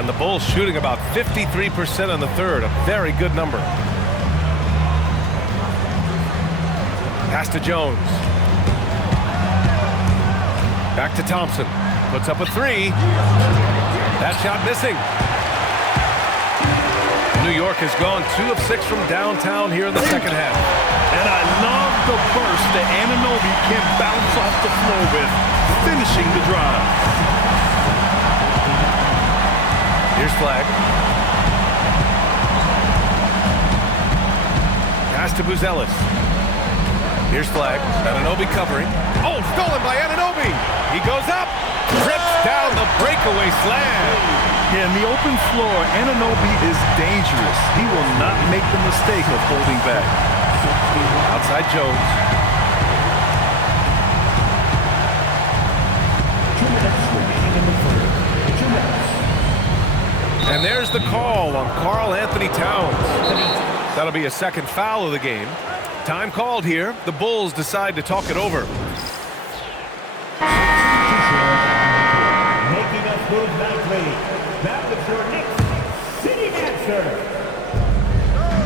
And the Bulls shooting about 53% in the third, a very good number. Pass to Jones. Back to Thompson. Puts up a three. That shot missing. New York has gone 2 of 6 from downtown here in the second half. And I love the burst that Anunoby can bounce off the floor with, finishing the drive. Here's Flag. Pass to Buzelis. Here's Flag. Anunoby covering. Oh, stolen by Anunoby. He goes up. Trips down the breakaway slam. Yeah, in the open floor, Anunoby is dangerous. He will not make the mistake of holding back. Outside Jones. 2 minutes remaining in the third. 2 minutes. And there's the call on Karl Anthony Towns. That'll be a second foul of the game. Time called here. The Bulls decide to talk it over. Making us move nicely. That was your Knicks sitting answer.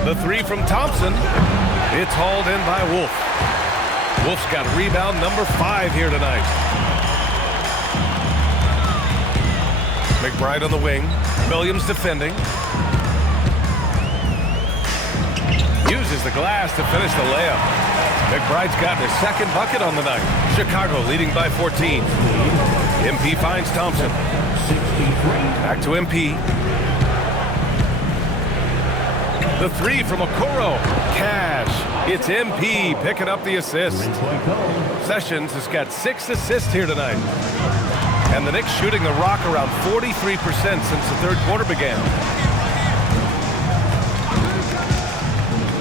The three from Thompson. It's hauled in by Wolf. Wolf's got rebound number 5 here tonight. McBride on the wing. Williams defending. Uses the glass to finish the layup. McBride's gotten his second bucket on the night. Chicago leading by 14. MP finds Thompson. Back to MP. The three from Okoro. Cash. It's MP picking up the assist. Sessions has got 6 assists here tonight. And the Knicks shooting the rock around 43% since the third quarter began.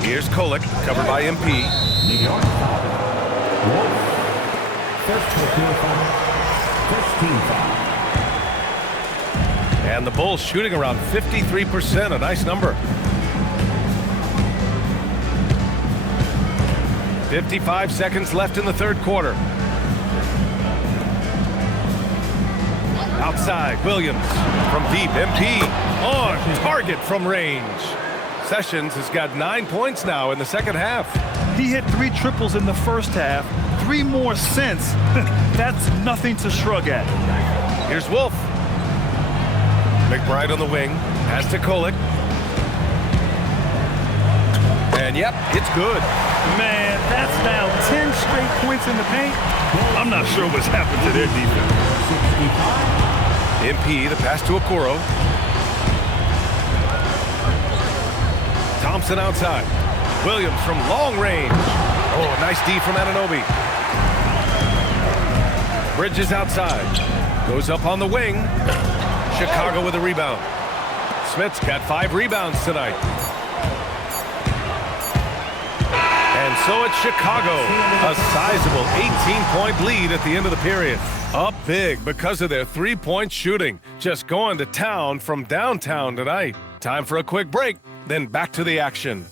Here's Kolek, covered by MP. New York foul. First personal foul. First team foul. And the Bulls shooting around 53%, a nice number. 55 seconds left in the third quarter. Outside, Williams from deep. MP on target from range. Sessions has got 9 points now in the second half. He hit 3 triples in the first half, 3 more since. That's nothing to shrug at. Here's Wolf. McBride on the wing. Pass to Kolek. And yep, it's good. Man, that's now 10 straight points in the paint. I'm not sure what's happened to their defense. MP, the pass to Okoro. Thompson outside. Williams from long range. Oh, nice D from Anunoby. Bridges outside. Goes up on the wing. Chicago with a rebound. Smith's got 5 rebounds tonight. And so it's Chicago. A sizable 18-point lead at the end of the period. Up big because of their 3-point shooting. Just going to town from downtown tonight. Time for a quick break, then back to the action.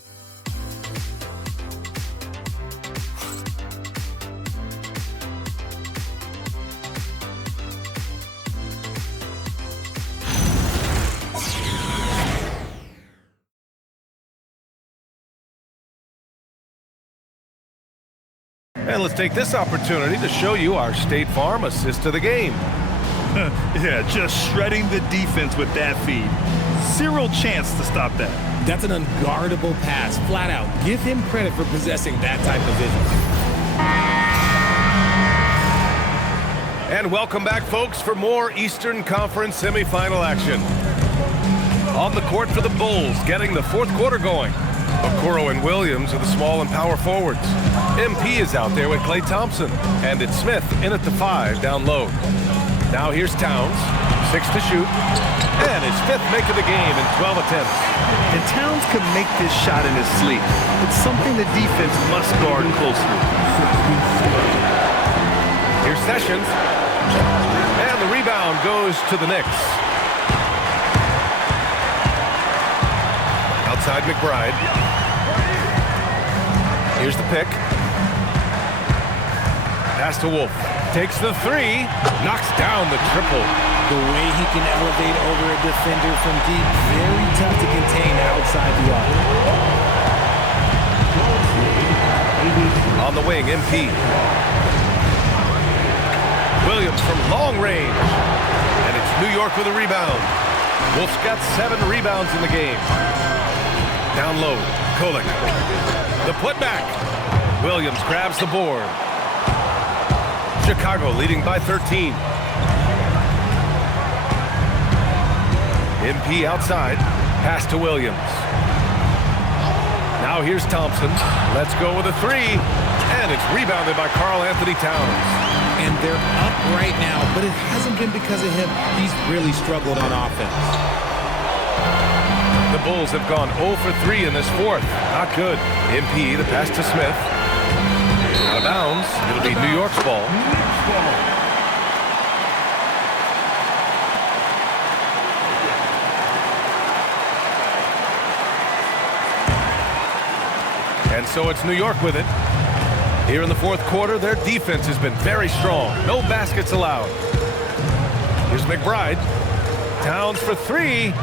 And let's take this opportunity to show you our State Farm assist to the game. Yeah, just shredding the defense with that feed. 0 chance to stop that. That's an unguardable pass, flat out. Give him credit for possessing that type of vision. And welcome back, folks, for more Eastern Conference semifinal action. On the court for the Bulls, getting the fourth quarter going. Okoro and Williams are the small and power forwards. MP is out there with Klay Thompson, and it's Smith in at the 5 down low. Now here's Towns, 6 to shoot, and his 5th make of the game in 12 attempts. And Towns can make this shot in his sleep. It's something the defense must guard closely. Here's Sessions, and the rebound goes to the Knicks. Outside McBride. Here's the pick. Pass to Wolf. Takes the 3. Knocks down the triple. The way he can elevate over a defender from deep, very tough to contain outside the arc. On the wing, MP. Williams from long range. And it's New York with a rebound. Wolves got 7 rebounds in the game. Down low, Kolek. The putback. Williams grabs the board. Chicago leading by 13. MP outside. Pass to Williams. Now here's Thompson. Let's go with a 3. And it's rebounded by Karl Anthony Towns. And they're up right now, but it hasn't been because of him. He's really struggled on offense. The Bulls have gone 0 for 3 in this fourth. Not good. MP, the pass to Smith. Out of bounds. It'll be New York's ball. And so it's New York with it. Here in the fourth quarter, their defense has been very strong. No baskets allowed. Here's McBride. Towns for 3.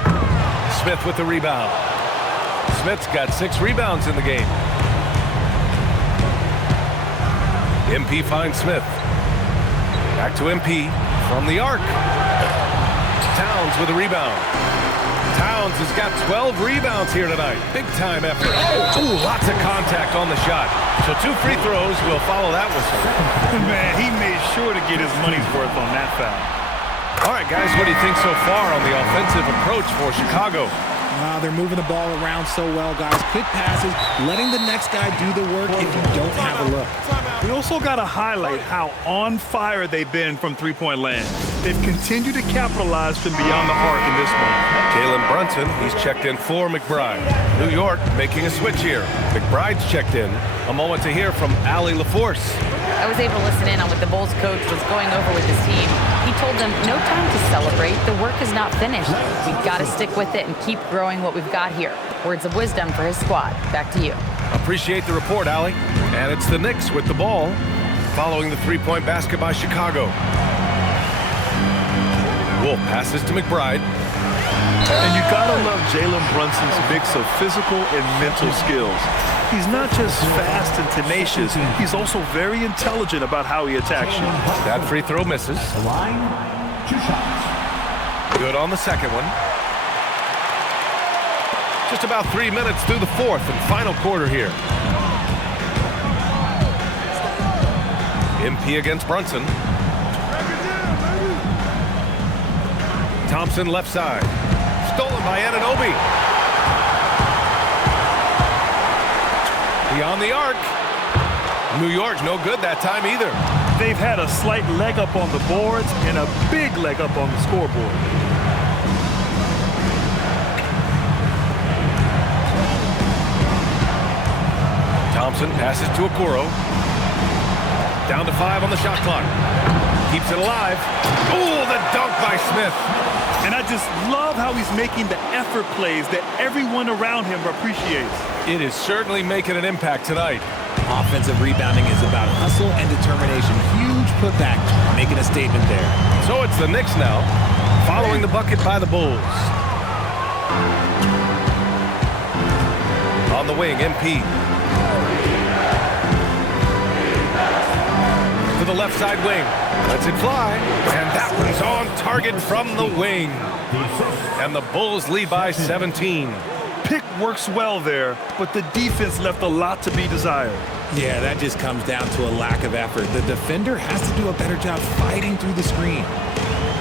Smith with the rebound. Smith's got 6 rebounds in the game. MP finds Smith. Back to MP from the arc. Towns with a rebound. Towns has got 12 rebounds here tonight. Big time effort. Ooh, lots of contact on the shot. So 2 free throws will follow that whistle. Man, he made sure to get his money's worth on that foul. All right, guys, what do you think so far on the offensive approach for Chicago? They're moving the ball around so well, guys. Quick passes, letting the next guy do the work if you don't have a look. We also got to highlight how on fire they've been from three-point land. They've continued to capitalize from beyond the arc in this one. Jalen Brunson, he's checked in for McBride. New York making a switch here. McBride's checked in. A moment to hear from Allie LaForce. I was able to listen in on what the Bulls coach was going over with his team. He told them, no time to celebrate. The work is not finished. We've got to stick with it and keep growing what we've got here. Words of wisdom for his squad. Back to you. Appreciate the report, Allie. And it's the Knicks with the ball, following the three-point basket by Chicago. Wolf passes to McBride. And you gotta love Jalen Brunson's mix of physical and mental skills. He's not just fast and tenacious, he's also very intelligent about how he attacks you. That free throw misses. The line, 2 shots. Good on the second one. Just about 3 minutes through the fourth and final quarter here. MP against Brunson. Thompson left side. Stolen by Anunoby. Beyond the arc. New York no good that time either. They've had a slight leg up on the boards and a big leg up on the scoreboard. Thompson passes to Okoro. Down to 5 on the shot clock. Keeps it alive. Ooh, the dunk by Smith. And I just love how he's making the effort plays that everyone around him appreciates. It is certainly making an impact tonight. Offensive rebounding is about hustle and determination. Huge putback, making a statement there. So it's the Knicks now, following the bucket by the Bulls. On the wing, MP. To the left side wing. Lets it fly. And that one's on target from the wing. And the Bulls lead by 17. Pick works well there, but the defense left a lot to be desired. Yeah, that just comes down to a lack of effort. The defender has to do a better job fighting through the screen.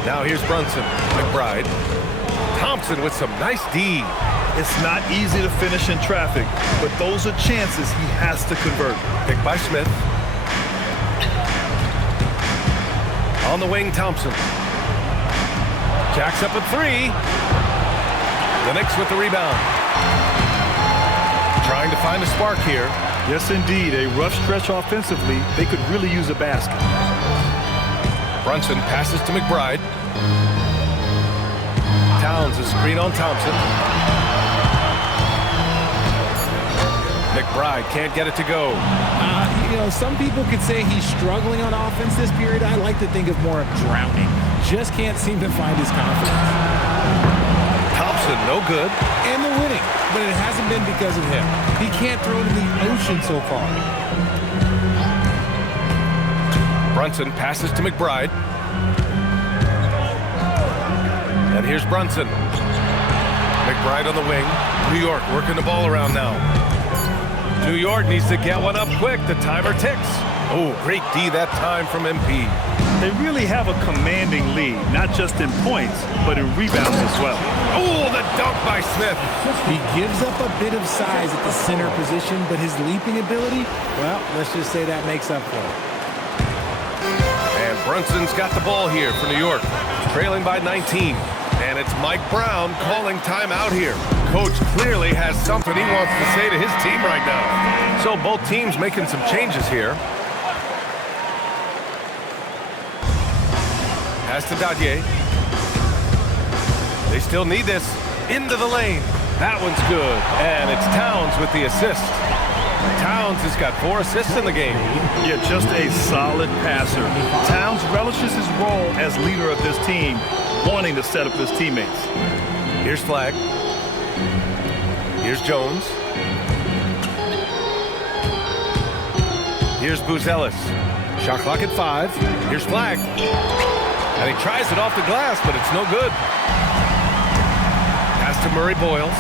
Now here's Brunson, McBride. Thompson with some nice D. It's not easy to finish in traffic, but those are chances he has to convert. Picked by Smith. On the wing, Thompson. Jacks up a 3. The Knicks with the rebound. Trying to find a spark here. Yes, indeed. A rough stretch offensively. They could really use a basket. Brunson passes to McBride. Towns, a screen on Thompson. McBride can't get it to go. You know, some people could say he's struggling on offense this period. I like to think of more of drowning. just can't seem to find his confidence. Thompson, no good. And they're winning, but it hasn't been because of him. He can't throw it in the ocean so far. Brunson passes to McBride. And here's Brunson. McBride on the wing. New York working the ball around now. New York needs to get one up quick. The timer ticks. Oh, great D that time from MP. They really have a commanding lead, not just in points, but in rebounds as well. Oh, the dunk by Smith. He gives up a bit of size at the center position, but his leaping ability, well, let's just say that makes up for it. And Brunson's got the ball here for New York, trailing by 19. And it's Mike Brown calling timeout here. Coach clearly has something he wants to say to his team right now. So both teams making some changes here. Pass to Dadier. They still need this. Into the lane. That one's good. And it's Towns with the assist. Towns has got 4 assists in the game. Yeah, just a solid passer. Towns relishes his role as leader of this team, wanting to set up his teammates. Here's Flagg. Here's Jones. Here's Buzelis. Shot clock at 5. Here's Flagg. And he tries it off the glass, but it's no good. Pass to Murray Boyles.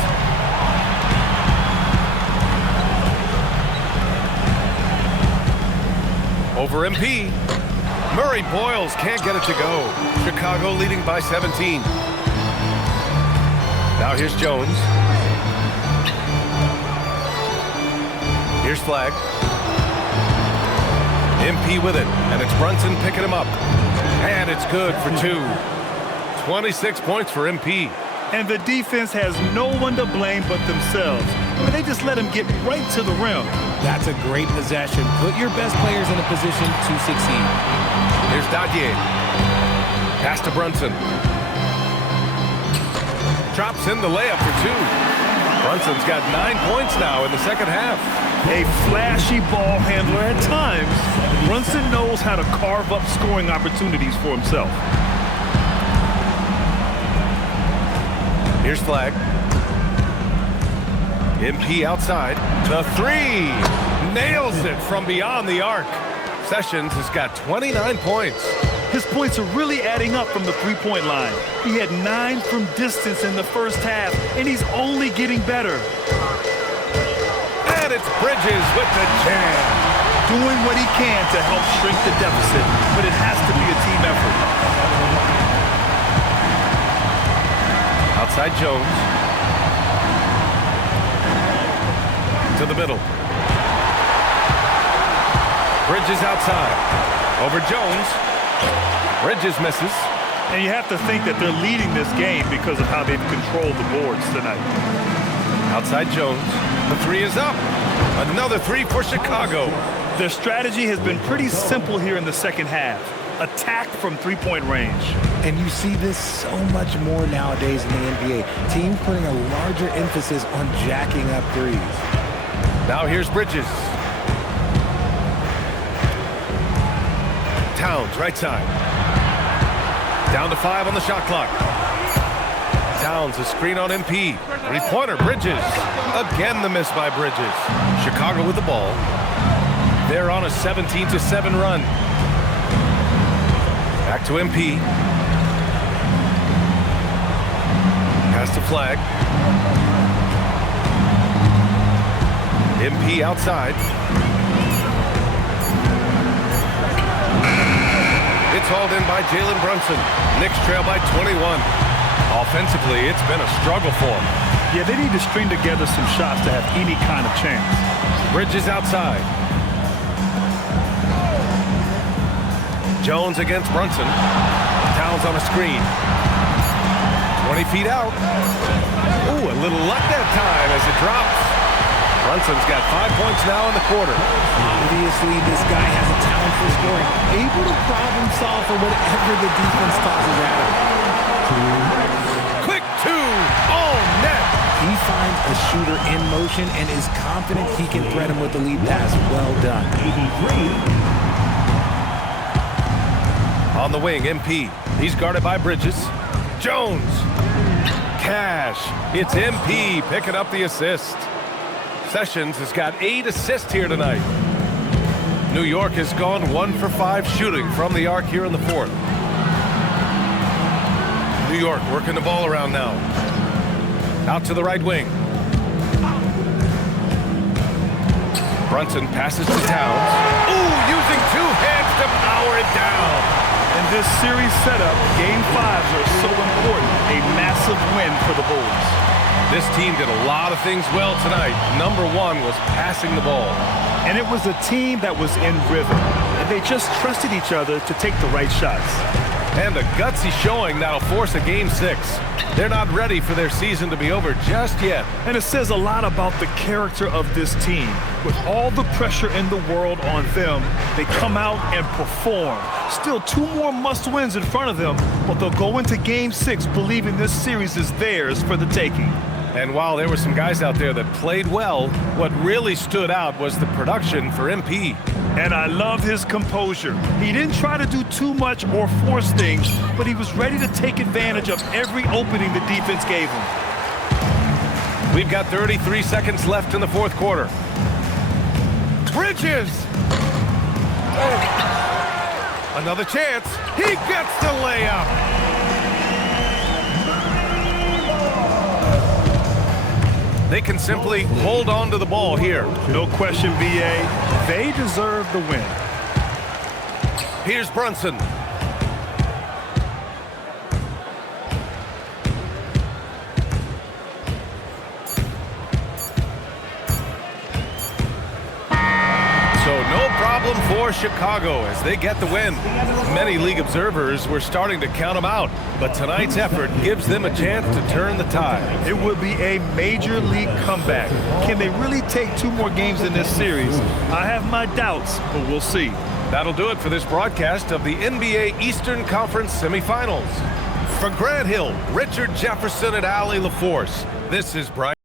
Over MP. Murray Boyles can't get it to go. Chicago leading by 17. Now here's Jones. Here's Flagg. MP with it, and it's Brunson picking him up. And it's good for 2. 26 points for MP. And the defense has no one to blame but themselves. They just let him get right to the rim. That's a great possession. Put your best players in a position to succeed. Here's Dadier. Pass to Brunson. Drops in the layup for 2. Brunson's got 9 points now in the second half. A flashy ball handler at times. Brunson knows how to carve up scoring opportunities for himself. Here's Flagg. MP outside. The 3. Nails it from beyond the arc. Sessions has got 29 points. His points are really adding up from the three-point line. He had 9 from distance in the first half, and he's only getting better. And it's Bridges with the jam. Doing what he can to help shrink the deficit, but it has to be a team effort. Outside Jones. To the middle. Bridges outside. Over Jones. Bridges misses. And you have to think that they're leading this game because of how they've controlled the boards tonight. Outside Jones. The 3 is up. Another 3 for Chicago. Their strategy has been pretty simple here in the second half. Attack from three-point range. And you see this so much more nowadays in the NBA. Teams putting a larger emphasis on jacking up threes. Now here's Bridges. Towns, right side. Down to 5 on the shot clock. Towns, a screen on MP. Three-pointer, Bridges. Again, the miss by Bridges. Chicago with the ball. They're on a 17-7 run. Back to MP. Pass to Flagg. MP outside. It's hauled in by Jalen Brunson. Knicks trail by 21. Offensively, it's been a struggle for them. Yeah, they need to string together some shots to have any kind of chance. Bridges outside. Jones against Brunson. Towns on a screen. 20 feet out. Ooh, a little luck that time as it drops. Brunson's got 5 points now in the quarter. Obviously, this guy has a talent for scoring. Able to problem solve for whatever the defense tosses at him. Quick 2. Oh, net. He finds a shooter in motion and is confident he can thread him with the lead pass. Well done. On On the wing, MP. He's guarded by Bridges. Jones. Cash. It's MP picking up the assist. Sessions has got 8 assists here tonight. New York has gone 1 for 5 shooting from the arc here in the fourth. New York working the ball around now. Out to the right wing. Brunson passes to Towns. Ooh, using 2 hands to power it down. In this series setup, Game 5s are so important. A massive win for the Bulls. This team did a lot of things well tonight. Number 1 was passing the ball. And it was a team that was in rhythm. And they just trusted each other to take the right shots. And a gutsy showing that'll force a Game 6. They're not ready for their season to be over just yet. And it says a lot about the character of this team. With all the pressure in the world on them, they come out and perform. Still 2 more must-wins in front of them, but they'll go into Game 6 believing this series is theirs for the taking. And while there were some guys out there that played well, what really stood out was the production for MP. And I love his composure. He didn't try to do too much or force things, but he was ready to take advantage of every opening the defense gave him. We've got 33 seconds left in the fourth quarter. Bridges! Oh. Another chance. He gets the layup. They can simply hold on to the ball here. No question, BA. They deserve the win. Here's Brunson. So no problem for Chicago as they get the win. Many league observers were starting to count them out, but tonight's effort gives them a chance to turn the tide. It will be a major league comeback. Can they really take 2 more games in this series? I have my doubts, but we'll see. That'll do it for this broadcast of the NBA Eastern Conference Semifinals. For Grant Hill, Richard Jefferson, and Allie LaForce, this is Brian.